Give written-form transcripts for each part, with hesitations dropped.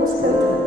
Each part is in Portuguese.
Vamos cantar.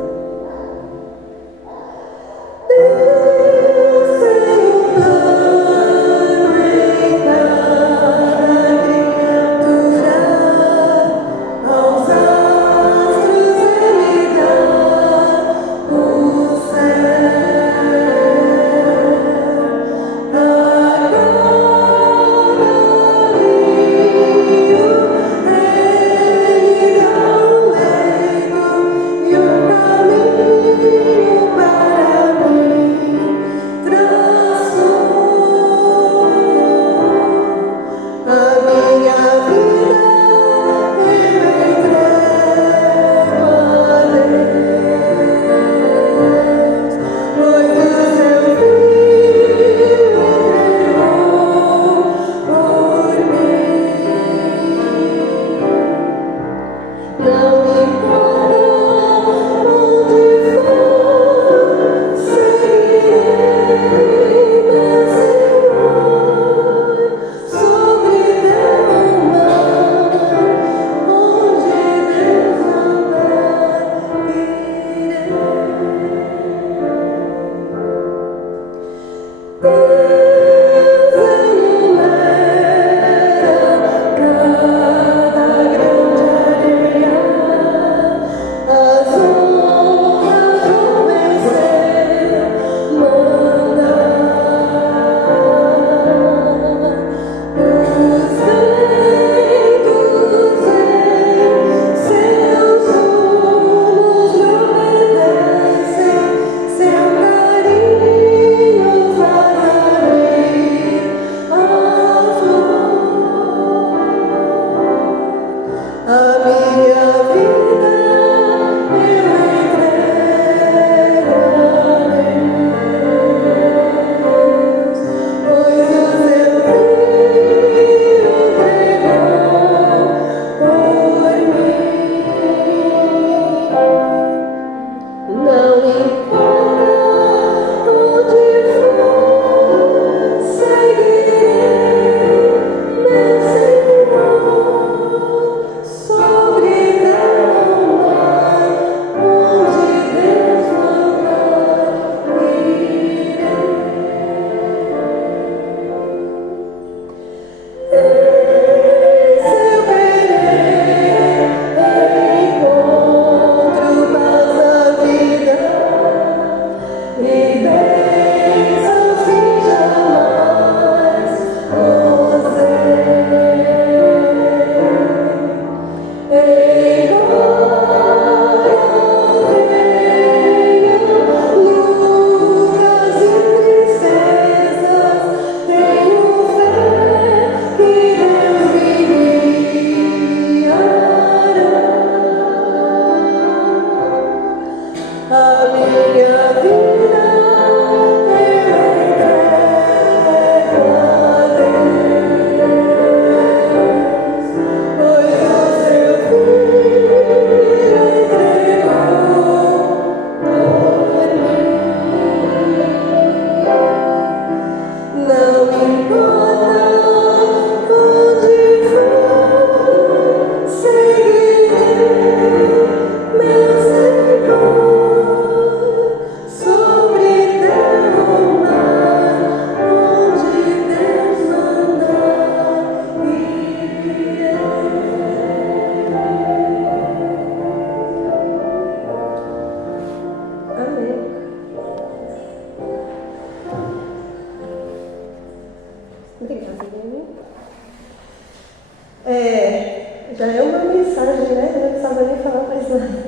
Já é uma mensagem, né? Eu não precisava nem falar mais nada.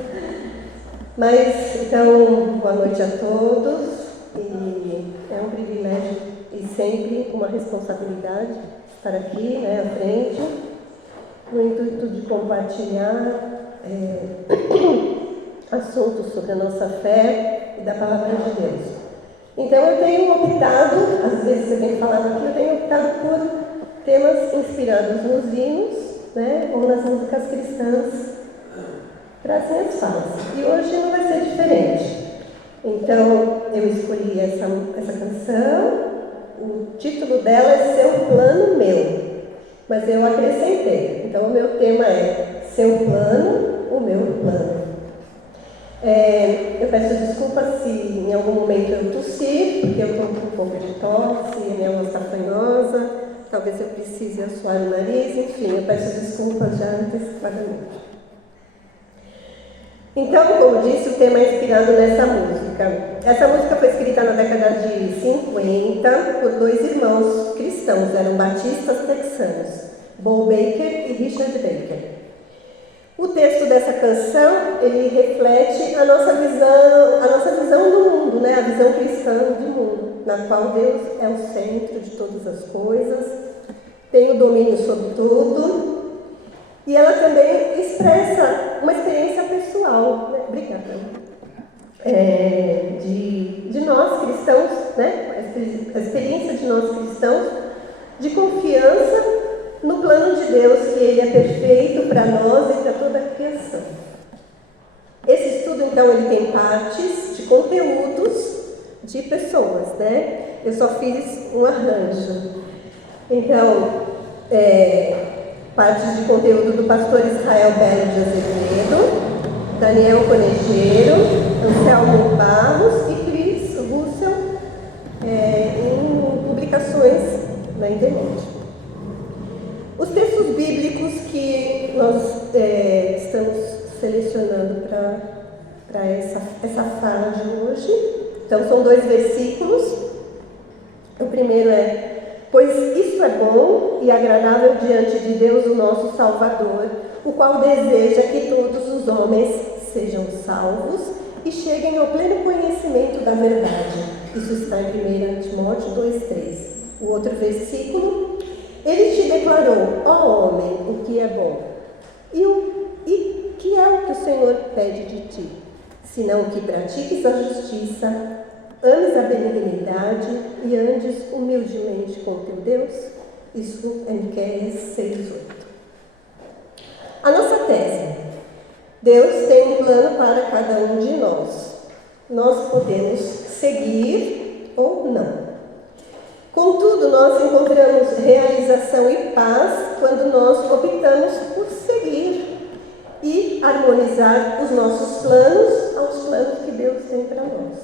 Mas, então, boa noite a todos. E é um privilégio e sempre uma responsabilidade estar aqui, né, à frente, no intuito de compartilhar assuntos sobre a nossa fé e da Palavra de Deus. Então, eu tenho optado, às vezes eu tenho falado aqui, eu tenho optado por temas inspirados nos hinos, né, ou nas músicas cristãs, para as minhas falas. E hoje não vai ser diferente. Então, eu escolhi essa canção, o título dela é Seu Plano Meu, mas eu acrescentei. Então, o meu tema é Seu Plano, o Meu Plano. Eu peço desculpas se em algum momento eu tossir, porque eu estou com um pouco de tosse, minha voz está fanhosa, talvez eu precise assoar o nariz, enfim, eu peço desculpas já antecipadamente. Então, como disse, o tema é inspirado nessa música. Essa música foi escrita na década de 50 por dois irmãos cristãos, eram batistas texanos, Bo Baker e Richard Baker. O texto dessa canção, ele reflete a nossa visão do mundo, né? A visão cristã do mundo, na qual Deus é o centro de todas as coisas, tem o domínio sobre tudo. E ela também expressa uma experiência pessoal, né? Obrigada. De nós cristãos, né? A experiência de nós cristãos de confiança no plano de Deus, que Ele é perfeito para nós e para toda a criação. Esse estudo, então, ele tem partes de conteúdos de pessoas, né? Eu só fiz um arranjo. Então, partes de conteúdo do pastor Israel Belo de Azevedo, Daniel Conejeiro, Anselmo Barros e Cris Russell, em publicações na internet. Os textos bíblicos que nós estamos selecionando para essa fala de hoje, então são 2 versículos. O primeiro é: pois isto é bom e agradável diante de Deus, o nosso Salvador, o qual deseja que todos os homens sejam salvos e cheguem ao pleno conhecimento da verdade. Isso está em 1 Timóteo 2,3. O outro versículo: ele te declarou, ó homem, o que é bom, e que é o que o Senhor pede de ti, senão que pratiques a justiça, ames a benignidade e andes humildemente com teu Deus. Isso é Miqueias 6:8. A nossa tese: Deus tem um plano para cada um de nós. Nós podemos seguir ou não. Contudo, nós encontramos realização e paz quando nós optamos por seguir e harmonizar os nossos planos aos planos que Deus tem para nós.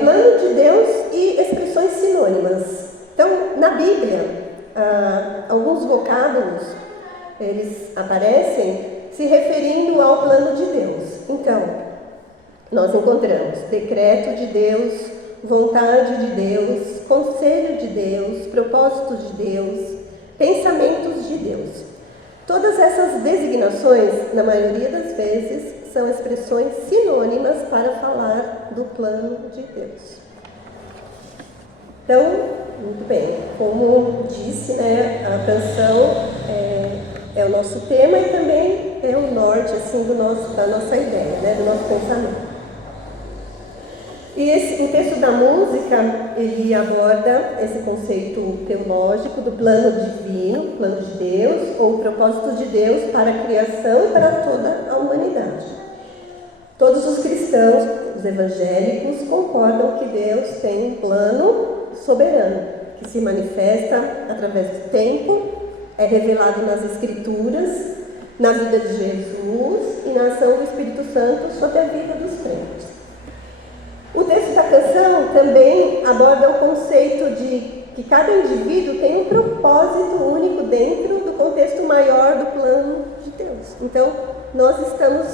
Plano de Deus e expressões sinônimas. Então, na Bíblia, alguns vocábulos, eles aparecem se referindo ao plano de Deus. Então, nós encontramos decreto de Deus, vontade de Deus, conselho de Deus, propósito de Deus, pensamentos de Deus. Todas essas designações, na maioria das vezes, são expressões sinônimas para falar do plano de Deus. Então, muito bem, como disse, né, a canção é o nosso tema e também é o norte assim, da nossa ideia, né, do nosso pensamento. E o texto da música, ele aborda esse conceito teológico do plano divino, plano de Deus, ou propósito de Deus para a criação e para toda a humanidade. Todos os cristãos, os evangélicos, concordam que Deus tem um plano soberano, que se manifesta através do tempo, é revelado nas Escrituras, na vida de Jesus e na ação do Espírito Santo sobre a vida dos crentes. O texto da canção também aborda o conceito de que cada indivíduo tem um propósito único dentro do contexto maior do plano de Deus. Então, nós estamos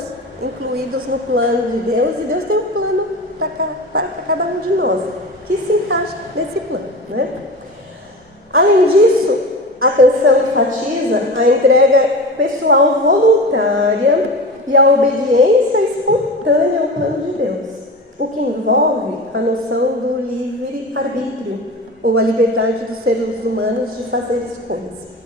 incluídos no plano de Deus e Deus tem um plano para cada um de nós, que se encaixa nesse plano, né? Além disso, a canção enfatiza a entrega pessoal voluntária e a obediência espontânea ao plano de Deus, o que envolve a noção do livre-arbítrio, ou a liberdade dos seres humanos de fazer escolhas.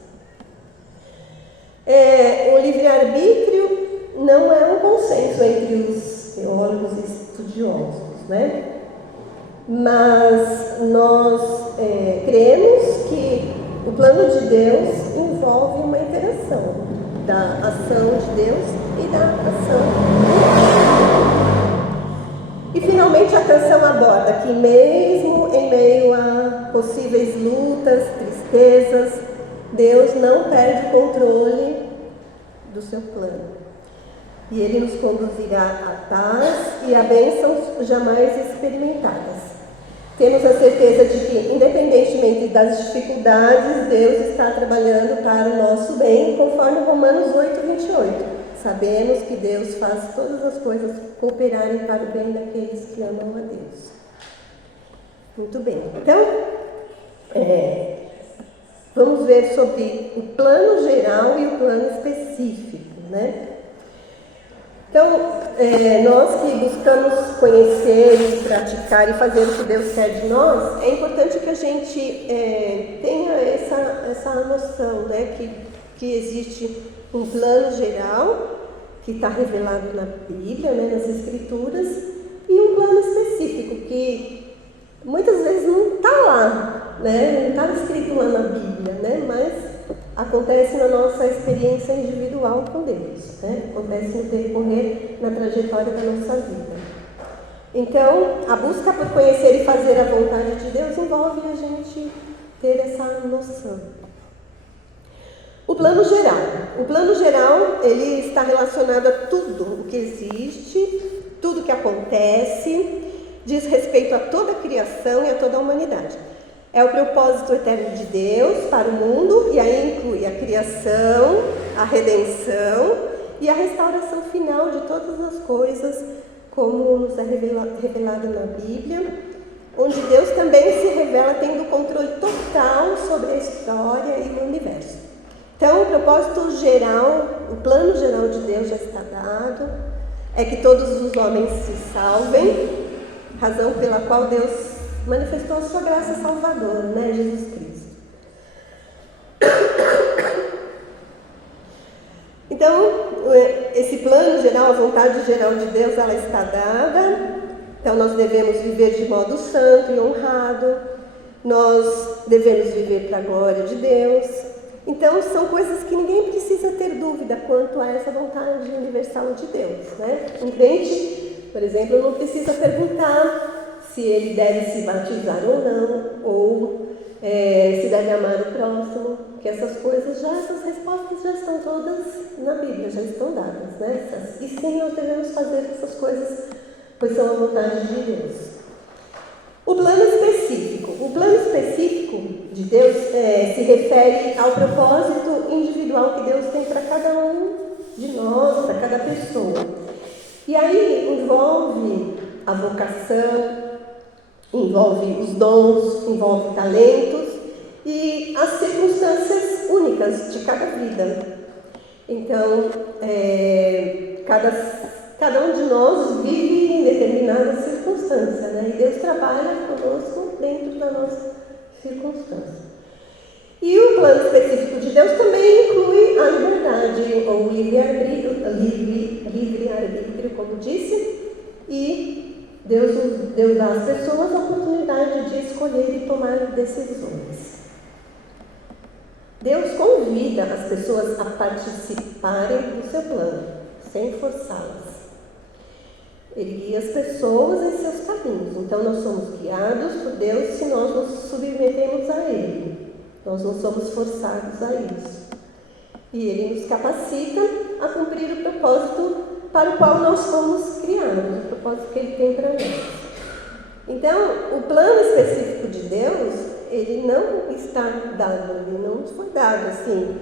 O livre-arbítrio não é um consenso entre os teólogos e estudiosos, né? Mas nós cremos que o plano de Deus envolve uma interação da ação de Deus e da ação humana. E finalmente a canção aborda que mesmo em meio a possíveis lutas, tristezas, Deus não perde o controle do seu plano. e Ele nos conduzirá à paz e a bênçãos jamais experimentadas. Temos a certeza de que, independentemente das dificuldades, Deus está trabalhando para o nosso bem, conforme Romanos 8:28. Sabemos que Deus faz todas as coisas cooperarem para o bem daqueles que amam a Deus. Muito bem. Então, vamos ver sobre o plano geral e o plano específico, né? Então, nós que buscamos conhecer e praticar e fazer o que Deus quer de nós, é importante que a gente tenha essa noção, né? Que existe um plano geral que está revelado na Bíblia, né, nas Escrituras, e um plano específico que muitas vezes não está lá, né? Não está escrito lá na Bíblia, né? Mas acontece na nossa experiência individual com Deus, né? Acontece no decorrer, na trajetória da nossa vida. Então, a busca por conhecer e fazer a vontade de Deus envolve a gente ter essa noção. O plano geral. O plano geral, ele está relacionado a tudo o que existe, tudo o que acontece, diz respeito a toda a criação e a toda a humanidade. É o propósito eterno de Deus para o mundo, e aí inclui a criação, a redenção e a restauração final de todas as coisas, como nos é revelado na Bíblia, onde Deus também se revela tendo controle total sobre a história e o universo. Então, o propósito geral, o plano geral de Deus já está dado, é que todos os homens se salvem, razão pela qual Deus manifestou a sua graça salvadora, né, Jesus Cristo. Então, esse plano geral, a vontade geral de Deus, ela está dada. Então, nós devemos viver de modo santo e honrado, nós devemos viver para a glória de Deus. Então, são coisas que ninguém precisa ter dúvida quanto a essa vontade universal de Deus, né? Um crente, por exemplo, não precisa perguntar se ele deve se batizar ou não, ou se deve amar o próximo, que essas coisas essas respostas já estão todas na Bíblia, já estão dadas, né? E sim, nós devemos fazer essas coisas, pois são a vontade de Deus. O plano específico de Deus se refere ao propósito individual que Deus tem para cada um de nós, para cada pessoa. E aí envolve a vocação, envolve os dons, envolve talentos e as circunstâncias únicas de cada vida. Então, cada um de nós vive em determinada circunstância, né? E Deus trabalha conosco dentro da nossa circunstância. E o plano específico de Deus também inclui a liberdade, ou livre-arbítrio, como disse, e Deus dá às pessoas a oportunidade de escolher e tomar decisões. Deus convida as pessoas a participarem do seu plano, sem forçá-las. Ele guia as pessoas em seus caminhos. Então, nós somos guiados por Deus se nós nos submetemos a Ele. Nós não somos forçados a isso. E Ele nos capacita a cumprir o propósito para o qual nós fomos criados, o propósito que Ele tem para nós. Então, o plano específico de Deus, ele não está dado, ele não foi dado assim.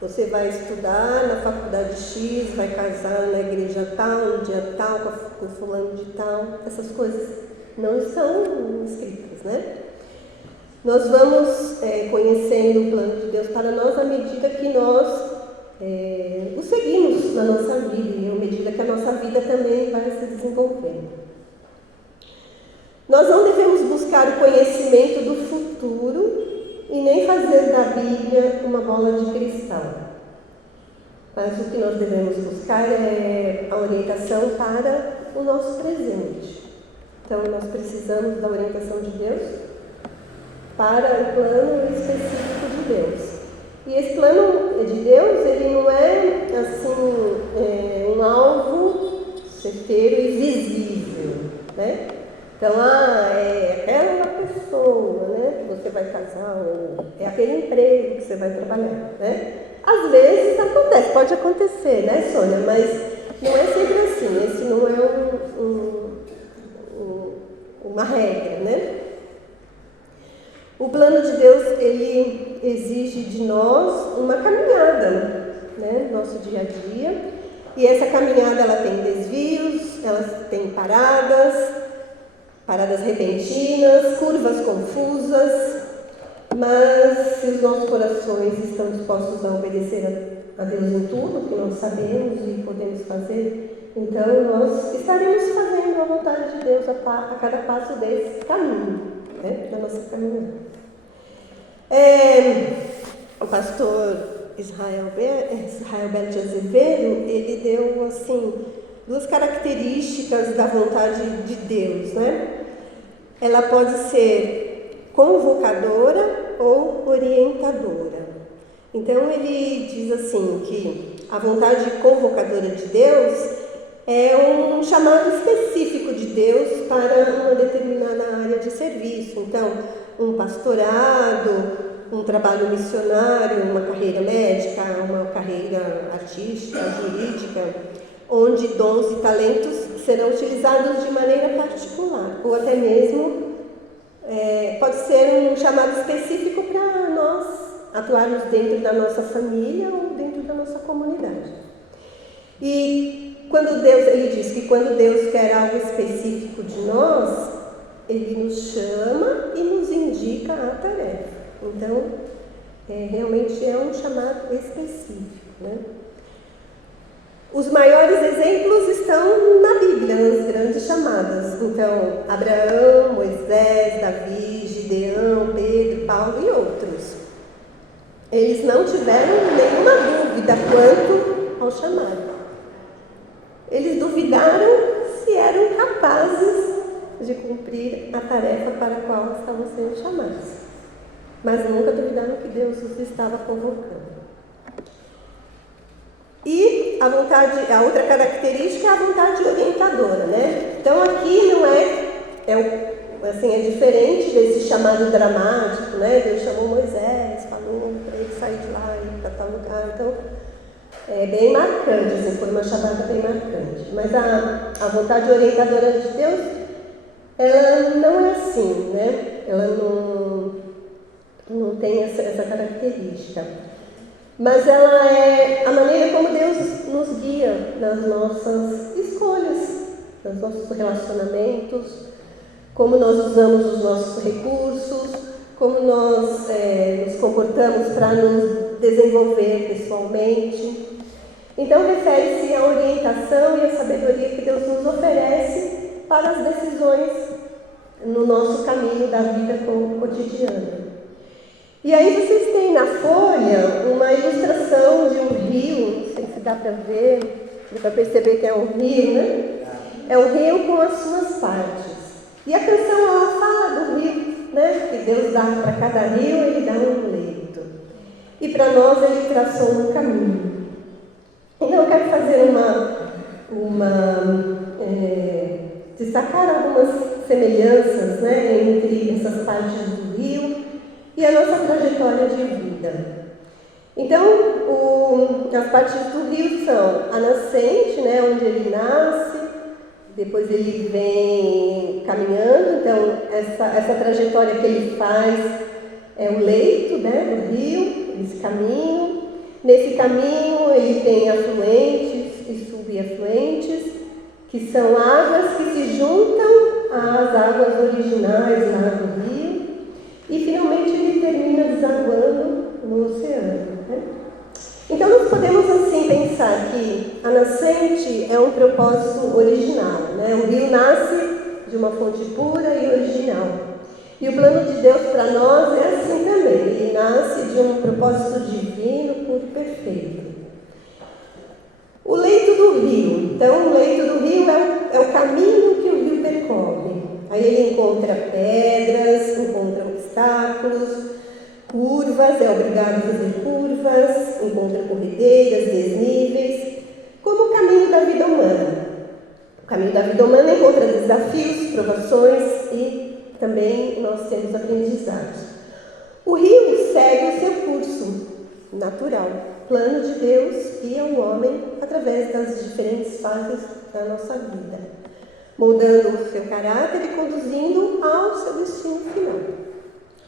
Você vai estudar na faculdade X, vai casar na igreja tal, no dia tal, com fulano de tal. Essas coisas não estão escritas, né? Nós vamos conhecendo o plano de Deus para nós à medida que nós o seguimos na nossa vida e à medida que a nossa vida também vai se desenvolvendo. Nós não devemos buscar o conhecimento do futuro e nem fazer da Bíblia uma bola de cristal. Mas o que nós devemos buscar é a orientação para o nosso presente. Então, nós precisamos da orientação de Deus para o plano específico de Deus. E esse plano de Deus, ele não é assim, um alvo certeiro e visível, né? Então, é aquela pessoa, né, que você vai casar, ou é aquele emprego que você vai trabalhar, né? Às vezes acontece, pode acontecer, né, Sônia? Mas Não é sempre assim, esse não é uma regra, né? O plano de Deus, ele exige de nós uma caminhada, né, no nosso dia a dia. E essa caminhada, ela tem desvios, ela tem paradas repentinas, curvas confusas, mas se os nossos corações estão dispostos a obedecer a Deus em tudo que nós sabemos e podemos fazer, então nós estaremos fazendo a vontade de Deus a cada passo desse caminho, né, da nossa caminhada. O pastor Israel Belo de Azevedo, ele deu assim duas características da vontade de Deus, né? Ela pode ser convocadora ou orientadora. Então ele diz assim que a vontade convocadora de Deus é um chamado específico de Deus para uma determinada área de serviço. Então, um pastorado, um trabalho missionário, uma carreira médica, uma carreira artística, jurídica, onde dons e talentos serão utilizados de maneira particular, ou até mesmo pode ser um chamado específico para nós atuarmos dentro da nossa família ou dentro da nossa comunidade. E quando Deus, ele diz que quando Deus quer algo específico de nós, ele nos chama e nos indica a tarefa. Então, realmente é um chamado específico, né? Os maiores exemplos estão na Bíblia, nas grandes chamadas. Então, Abraão, Moisés, Davi, Gideão, Pedro, Paulo e outros. Eles não tiveram nenhuma dúvida quanto ao chamado. Eles duvidaram se eram capazes de cumprir a tarefa para a qual estavam sendo chamados. Mas nunca duvidaram que Deus os estava convocando. E a outra característica é a vontade orientadora, né? Então aqui não é diferente desse chamado dramático, né? Deus chamou Moisés, falou para ele sair de lá e ir para tal lugar. Então é bem marcante, assim, foi uma chamada bem marcante. Mas a vontade orientadora de Deus, ela não é assim, né? Ela não tem essa característica. Mas ela é a maneira como Deus nos guia nas nossas escolhas, nos nossos relacionamentos, como nós usamos os nossos recursos, como nós nos comportamos para nos desenvolver pessoalmente. Então, refere-se à orientação e à sabedoria que Deus nos oferece para as decisões no nosso caminho da vida cotidiana. E aí vocês têm na folha uma ilustração de um rio, não sei se dá para ver, dá para perceber que é um rio, né? É um rio com as suas partes. E a canção, ela fala do rio, né? Que Deus dá para cada rio, ele dá um leito. E para nós, ele traçou um caminho. Então eu quero fazer destacar algumas semelhanças, né, entre essas partes do rio e a nossa trajetória de vida. Então, as partes do rio são a nascente, né, onde ele nasce, depois ele vem caminhando. Então, essa trajetória que ele faz é o leito, né, do rio, esse caminho. Nesse caminho, ele tem afluentes e subafluentes, que são águas que se juntam às águas originais lá do rio. E finalmente ele termina desaguando no oceano, né? Então nós podemos assim pensar que a nascente é um propósito original, né? O rio nasce de uma fonte pura e original. E o plano de Deus para nós é assim também. Ele nasce de um propósito divino, puro e perfeito. O leito do rio. Então o leito do rio é o caminho que o rio percorre. Aí ele encontra pedras, encontra obstáculos, curvas, é obrigado a fazer curvas, encontra corredeiras, desníveis, como o caminho da vida humana. O caminho da vida humana encontra desafios, provações e também nós temos aprendizados. O rio segue o seu curso natural. plano de Deus guia o homem através das diferentes fases da nossa vida, moldando o seu caráter e conduzindo ao seu destino final.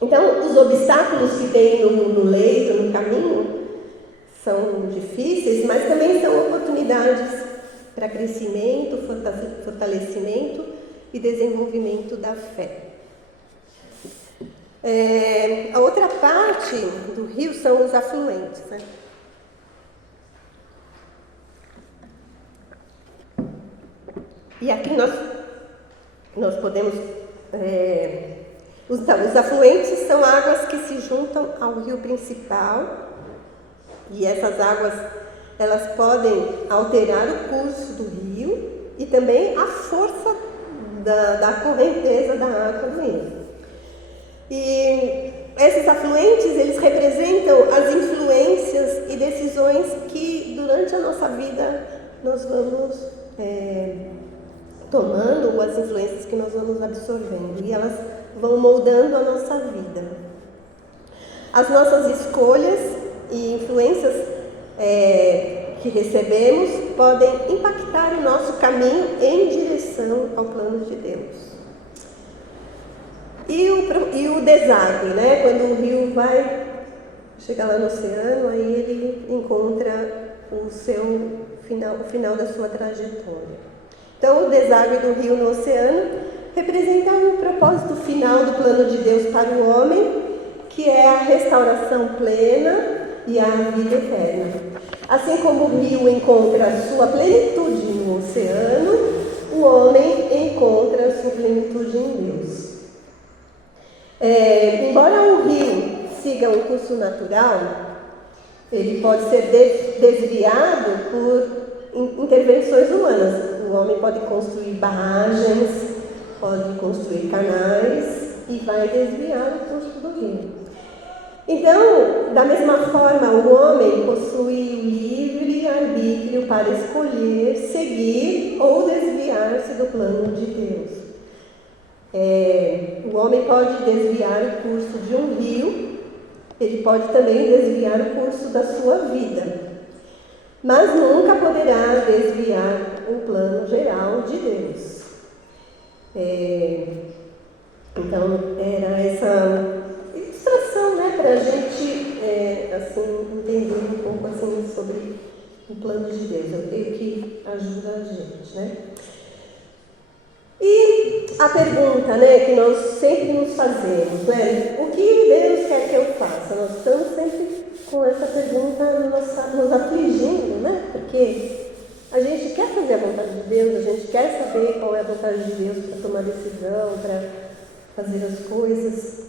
Então, os obstáculos que tem no leito, no caminho, são difíceis, mas também são oportunidades para crescimento, fortalecimento e desenvolvimento da fé. A outra parte do rio são os afluentes, né? E aqui nós podemos... os afluentes são águas que se juntam ao rio principal, e essas águas elas podem alterar o curso do rio e também a força da correnteza da água do rio. E esses afluentes, eles representam as influências e decisões que durante a nossa vida nós vamos tomando, ou as influências que nós vamos absorvendo, e elas vão moldando a nossa vida. As nossas escolhas e influências que recebemos podem impactar o nosso caminho em direção ao plano de Deus. E o deságue, né? Quando o rio vai chegar lá no oceano, aí ele encontra o final da sua trajetória. Então, o deságue do rio no oceano representa o propósito final do plano de Deus para o homem, que é a restauração plena e a vida eterna. Assim como o rio encontra a sua plenitude no oceano, o homem encontra a sua plenitude em Deus. Embora o rio siga um curso natural, ele pode ser desviado por intervenções humanas. O homem pode construir barragens, pode construir canais e vai desviar o curso do rio. Então, da mesma forma, o homem possui o livre arbítrio para escolher, seguir ou desviar-se do plano de Deus. O homem pode desviar o curso de um rio, ele pode também desviar o curso da sua vida, mas nunca poderá desviar o plano geral de Deus. Então, era essa ilustração, né, para a gente entender um pouco sobre o plano de Deus. Eu creio que ajuda a gente, né? E a pergunta, né, que nós sempre nos fazemos, né? O que Deus quer que eu faça? Nós estamos sempre com essa pergunta nos afligindo, né? Porque a gente quer fazer a vontade de Deus, a gente quer saber qual é a vontade de Deus para tomar decisão, para fazer as coisas.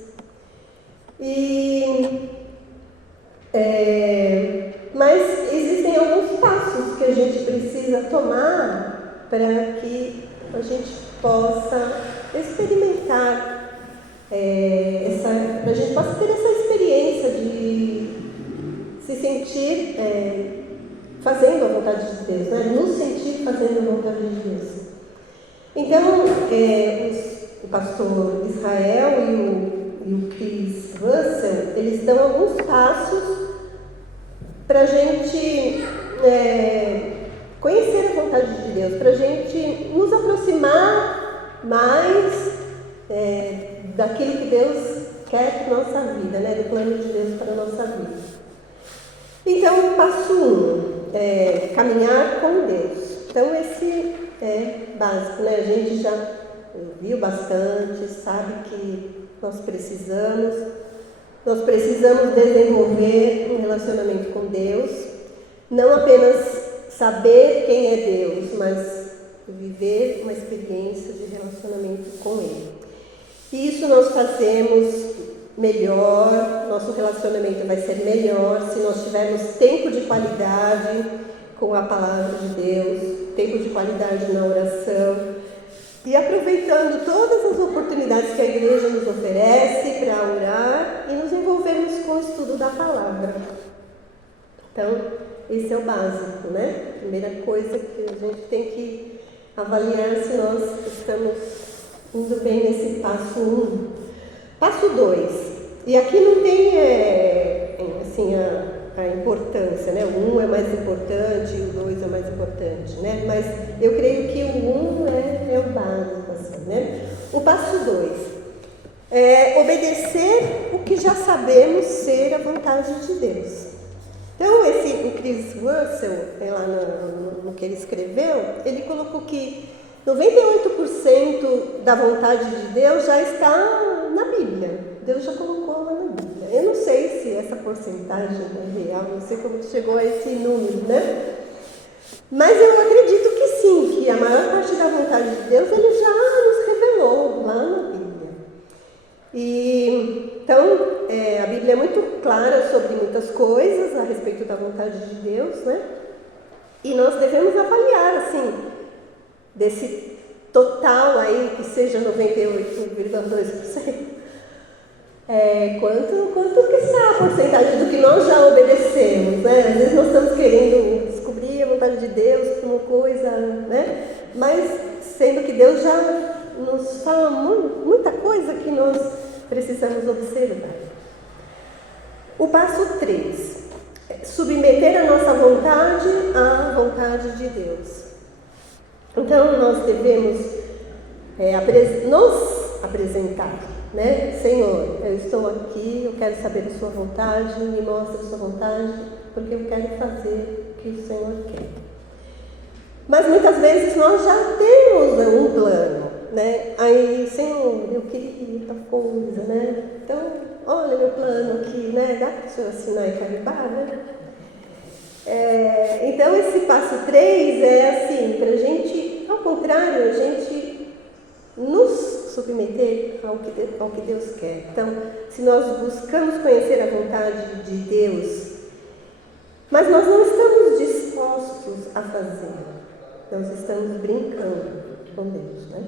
Mas existem alguns passos que a gente precisa tomar para que a gente possa experimentar, para a gente possa ter essa experiência de se sentir fazendo a vontade de Deus, né? Nos sentir fazendo a vontade de Deus. Então, o pastor Israel e o Chris Russell, eles dão alguns passos para a gente conhecer a vontade de Deus, para a gente nos aproximar mais daquilo que Deus quer para a nossa vida, né? Do plano de Deus para a nossa vida. Então, passo 1, caminhar com Deus. Então, esse é básico, né? A gente já viu bastante, sabe que nós precisamos desenvolver um relacionamento com Deus, não apenas saber quem é Deus, mas viver uma experiência de relacionamento com Ele. E isso nós fazemos melhor, nosso relacionamento vai ser melhor se nós tivermos tempo de qualidade com a palavra de Deus, tempo de qualidade na oração, e aproveitando todas as oportunidades que a igreja nos oferece para orar e nos envolvermos com o estudo da palavra. Então, esse é o básico, né? A primeira coisa que a gente tem que avaliar se nós estamos indo bem nesse passo 1. Passo 2. E aqui não tem a importância, né? O 1 é mais importante, o 2 é mais importante, né? Mas eu creio que o 1 é o básico, assim, né? O passo 2 é obedecer o que já sabemos ser a vontade de Deus. Então, o Chris Russell, lá no que ele escreveu, ele colocou que 98% da vontade de Deus já está na Bíblia. Deus já colocou lá na Bíblia. Eu não sei se essa porcentagem é real, não sei como chegou a esse número, né? Mas eu acredito que sim, que a maior parte da vontade de Deus Ele já nos revelou lá na Bíblia. Então, a Bíblia é muito clara sobre muitas coisas a respeito da vontade de Deus, né? E nós devemos avaliar, assim, desse total aí, que seja 98,2%, quanto que está a porcentagem do que nós já obedecemos, né? Às vezes nós estamos querendo descobrir a vontade de Deus como coisa, né? Mas sendo que Deus já nos fala muita coisa que nós precisamos observar. O passo 3, submeter a nossa vontade à vontade de Deus. Então, nós devemos nos apresentar, né? Senhor, eu estou aqui, eu quero saber a sua vontade, me mostra a sua vontade, porque eu quero fazer o que o Senhor quer. Mas muitas vezes nós já temos um plano, né? Aí, Senhor, eu queria tal coisa, né? Então, olha meu plano aqui, né? Dá para o Senhor assinar e carimbar, né? Então, esse passo 3 é assim, para a gente, ao contrário, a gente nos submeter ao que Deus quer. Então, se nós buscamos conhecer a vontade de Deus, mas nós não estamos dispostos a fazer, nós estamos brincando com Deus, né?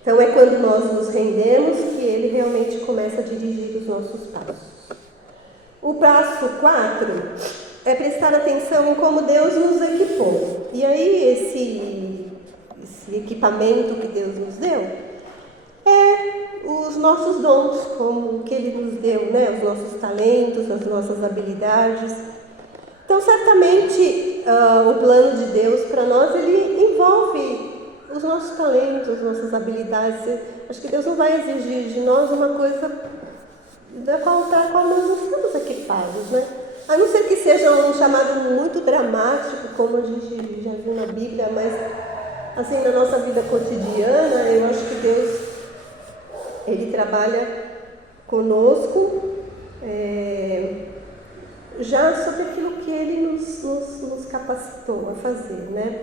Então, é quando nós nos rendemos que Ele realmente começa a dirigir os nossos passos. O passo 4 é prestar atenção em como Deus nos equipou. E aí, esse equipamento que Deus nos deu é os nossos dons, como que Ele nos deu, né? Os nossos talentos, as nossas habilidades. Então, certamente, o plano de Deus para nós, ele envolve os nossos talentos, as nossas habilidades. Acho que Deus não vai exigir de nós uma coisa da qual nós não estamos equipados, né? A não ser que seja um chamado muito dramático, como a gente já viu na Bíblia, mas assim, na nossa vida cotidiana, eu acho que Deus, Ele trabalha conosco já sobre aquilo que Ele nos capacitou a fazer, né?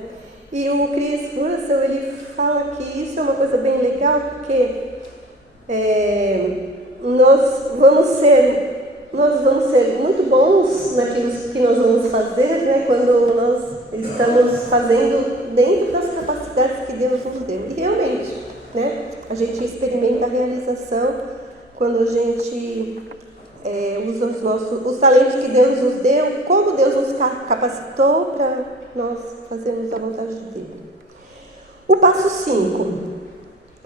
E o Chris Russell, ele fala que isso é uma coisa bem legal, porque nós vamos ser muito bons naquilo que nós vamos fazer, né, quando nós estamos fazendo dentro das capacidades que Deus nos deu. E realmente, né, a gente experimenta a realização quando a gente usa os talentos que Deus nos deu, como Deus nos capacitou para nós fazermos a vontade dele. O passo 5,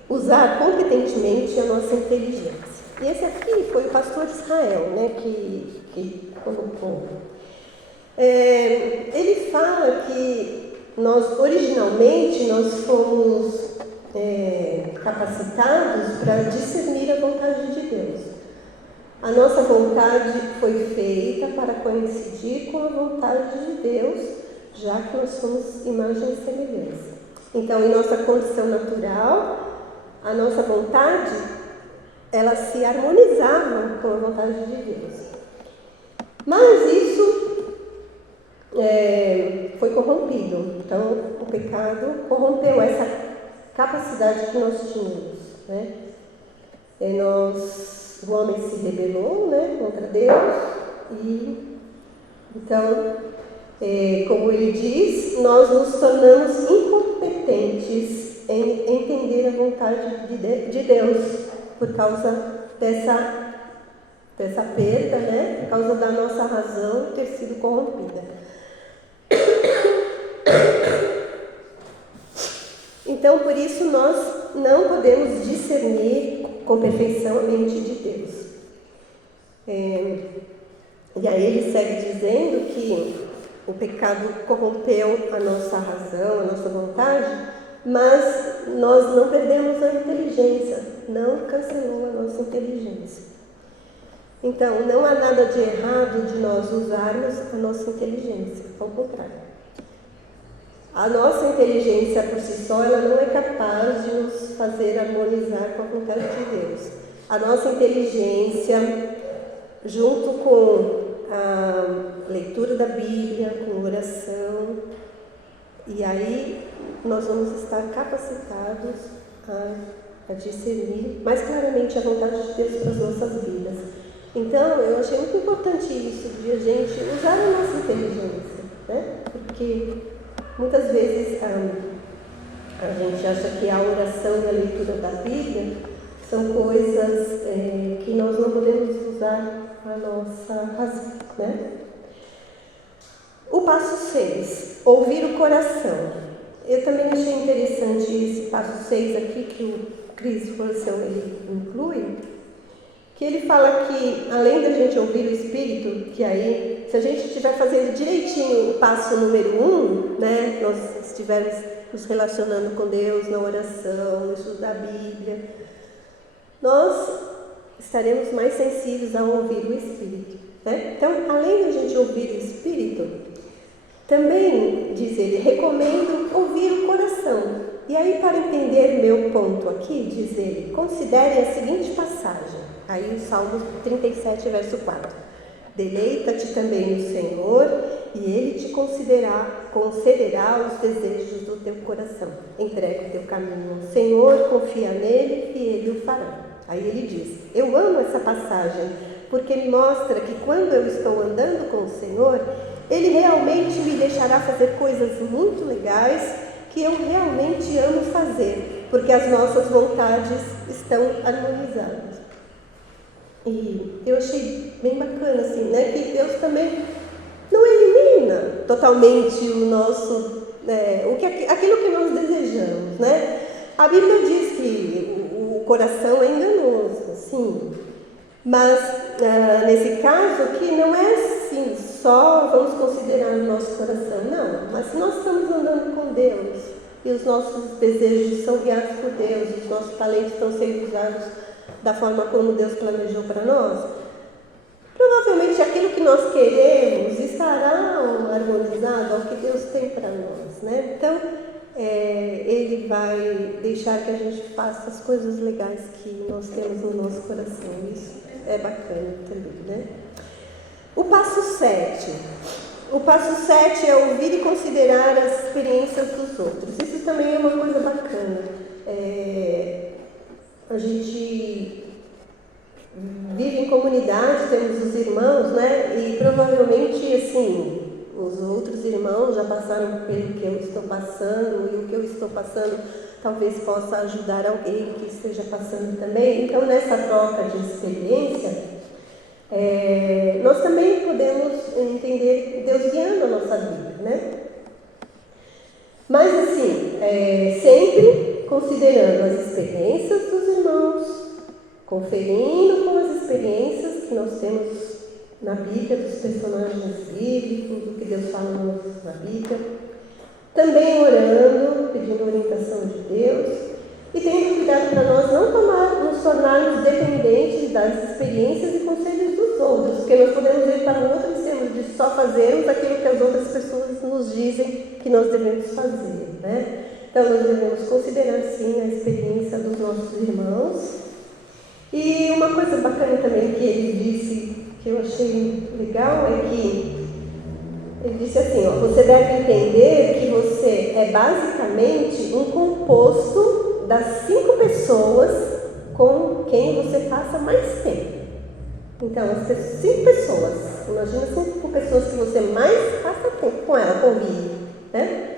usar competentemente a nossa inteligência. E esse aqui foi o pastor Israel, né, que colocou. Ele fala que originalmente nós fomos capacitados para discernir a vontade de Deus. A nossa vontade foi feita para coincidir com a vontade de Deus, já que nós somos imagem e semelhança. Então, em nossa condição natural, a nossa vontade, ela se harmonizava com a vontade de Deus. Mas isso foi corrompido. Então, o pecado corrompeu essa capacidade que nós tínhamos, né? O homem se rebelou, né, contra Deus e, então, como ele diz, nós nos tornamos incompetentes em entender a vontade de Deus por causa dessa perda, né, por causa da nossa razão ter sido corrompida. Então, por isso, nós não podemos discernir com perfeição a mente de Deus. E aí ele segue dizendo que o pecado corrompeu a nossa razão, a nossa vontade, mas nós não perdemos a inteligência, não cancelou a nossa inteligência. Então, não há nada de errado de nós usarmos a nossa inteligência, ao contrário. A nossa inteligência por si só, ela não é capaz de nos fazer harmonizar com a vontade de Deus. A nossa inteligência, junto com a leitura da Bíblia, com oração, e aí nós vamos estar capacitados a discernir mais claramente a vontade de Deus para as nossas vidas. Então, eu achei muito importante isso, de a gente usar a nossa inteligência, né? Porque muitas vezes a gente acha que a oração e a leitura da Bíblia são coisas que nós não podemos usar a nossa razão, né? O passo 6, ouvir o coração. Eu também achei interessante esse passo 6 aqui, que o Chris Russell ele inclui, que ele fala que, além da gente ouvir o Espírito, que aí, se a gente estiver fazendo direitinho o passo número 1, né, nós estivermos nos relacionando com Deus na oração, no estudo da Bíblia, nós estaremos mais sensíveis a ouvir o Espírito, né? Então, além da gente ouvir o Espírito, também, diz ele, recomendo ouvir o coração. E aí, para entender meu ponto aqui, diz ele, considere a seguinte passagem. Aí o Salmo 37, verso 4. Deleita-te também no Senhor, e Ele te concederá os desejos do teu coração. Entrega o teu caminho ao Senhor, confia nele, e Ele o fará. Aí ele diz, eu amo essa passagem, porque me mostra que quando eu estou andando com o Senhor, Ele realmente me deixará fazer coisas muito legais, que eu realmente amo fazer, porque as nossas vontades estão harmonizadas. E eu achei bem bacana, assim, né, que Deus também não elimina totalmente o nosso, aquilo que nós desejamos, né? A Bíblia diz que o coração é enganoso, sim, mas nesse caso aqui não é assim, só vamos considerar o nosso coração, não, mas se nós estamos andando com Deus e os nossos desejos são guiados por Deus, os nossos talentos estão sendo usados da forma como Deus planejou para nós, provavelmente aquilo que nós queremos estará harmonizado ao que Deus tem para nós, né? Então, Ele vai deixar que a gente faça as coisas legais que nós temos no nosso coração. Isso é bacana também, né? O passo 7. O passo 7 é ouvir e considerar as experiências dos outros. Isso também é uma coisa bacana. A gente vive em comunidade, temos os irmãos, né? E provavelmente, assim, os outros irmãos já passaram pelo que eu estou passando, e o que eu estou passando talvez possa ajudar alguém que esteja passando também. Então, nessa troca de experiência, nós também podemos entender Deus guiando a nossa vida, né? Mas, assim, sempre considerando as experiências dos irmãos, conferindo com as experiências que nós temos na Bíblia, dos personagens bíblicos, do que Deus fala na Bíblia, também orando, pedindo orientação de Deus, e tendo cuidado para nós não nos tornarmos dependentes das experiências e conselhos dos outros, porque nós podemos ir para o outro extremo de só fazermos aquilo que as outras pessoas nos dizem que nós devemos fazer, né? Então, nós devemos considerar, sim, a experiência dos nossos irmãos. E uma coisa bacana também que ele disse, que eu achei legal, é que ele disse assim, você deve entender que você é basicamente um composto das 5 pessoas com quem você passa mais tempo. Então, as 5 pessoas, imagina 5 pessoas que você mais passa tempo com ela, convive, né?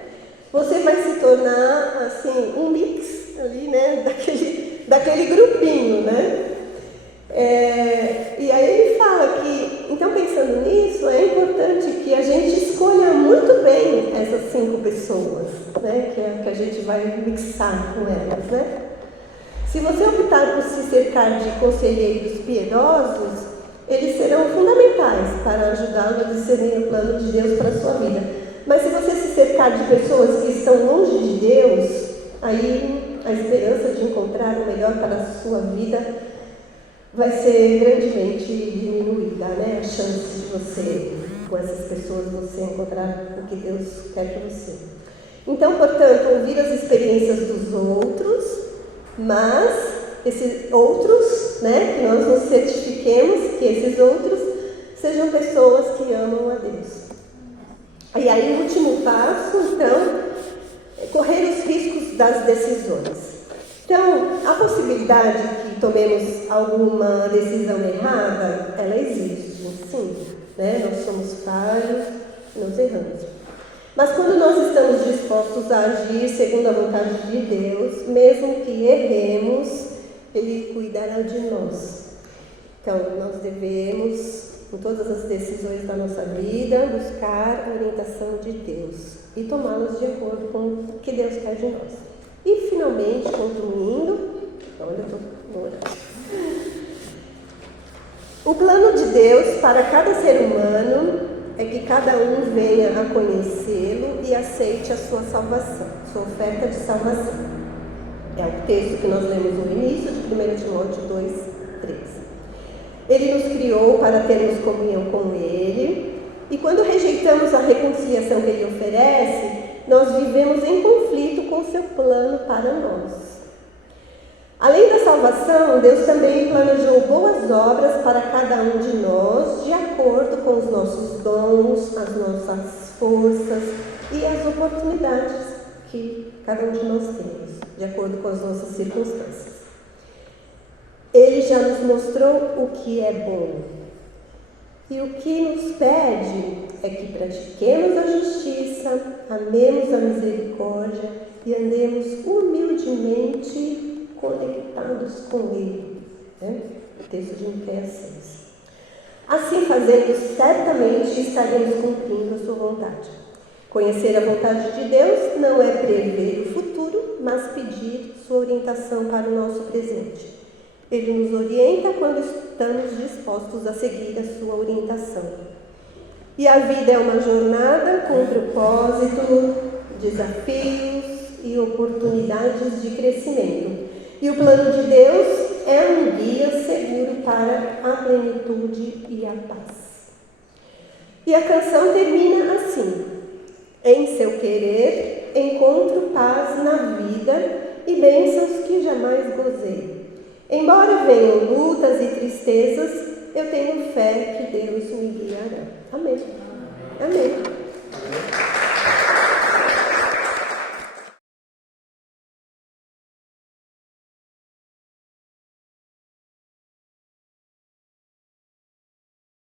Você vai se tornar, assim, um mix ali, né, daquele grupinho, né? E aí ele fala que, então pensando nisso, é importante que a gente escolha muito bem essas 5 pessoas, né, que a gente vai mixar com elas, né? Se você optar por se cercar de conselheiros piedosos, eles serão fundamentais para ajudá-lo a discernir o plano de Deus para a sua vida. Mas se você se cercar de pessoas que estão longe de Deus, aí a esperança de encontrar o melhor para a sua vida vai ser grandemente diminuída, né? A chance de você, com essas pessoas, você encontrar o que Deus quer para você. Então, portanto, ouvir as experiências dos outros, mas esses outros, né, que nós nos certifiquemos que esses outros sejam pessoas que amam a Deus. E aí o último passo, então, é correr os riscos das decisões. Então, a possibilidade que tomemos alguma decisão errada, ela existe, sim, né? Nós somos falhos, nós erramos. Mas quando nós estamos dispostos a agir segundo a vontade de Deus, mesmo que erremos, Ele cuidará de nós. Então, nós devemos, em todas as decisões da nossa vida, buscar a orientação de Deus e tomá-las de acordo com o que Deus quer de nós. E, finalmente, concluindo, olha, eu estou no horário. O plano de Deus para cada ser humano é que cada um venha a conhecê-lo e aceite a sua salvação, sua oferta de salvação. É o texto que nós lemos no início de 1 Timóteo 2:3. Ele nos criou para termos comunhão com Ele, e quando rejeitamos a reconciliação que Ele oferece, nós vivemos em conflito com o seu plano para nós. Além da salvação, Deus também planejou boas obras para cada um de nós, de acordo com os nossos dons, as nossas forças e as oportunidades que cada um de nós temos, de acordo com as nossas circunstâncias. Ele já nos mostrou o que é bom. E o que nos pede é que pratiquemos a justiça, amemos a misericórdia e andemos humildemente conectados com Ele. Né? O texto de Miqueias 6. Assim fazendo, certamente estaremos cumprindo a sua vontade. Conhecer a vontade de Deus não é prever o futuro, mas pedir sua orientação para o nosso presente. Ele nos orienta quando estamos dispostos a seguir a sua orientação. E a vida é uma jornada com propósito, desafios e oportunidades de crescimento. E o plano de Deus é um guia seguro para a plenitude e a paz. E a canção termina assim: em seu querer encontro paz na vida e bênçãos que jamais gozei. Embora venham lutas e tristezas, eu tenho fé que Deus me guiará. Amém. Amém.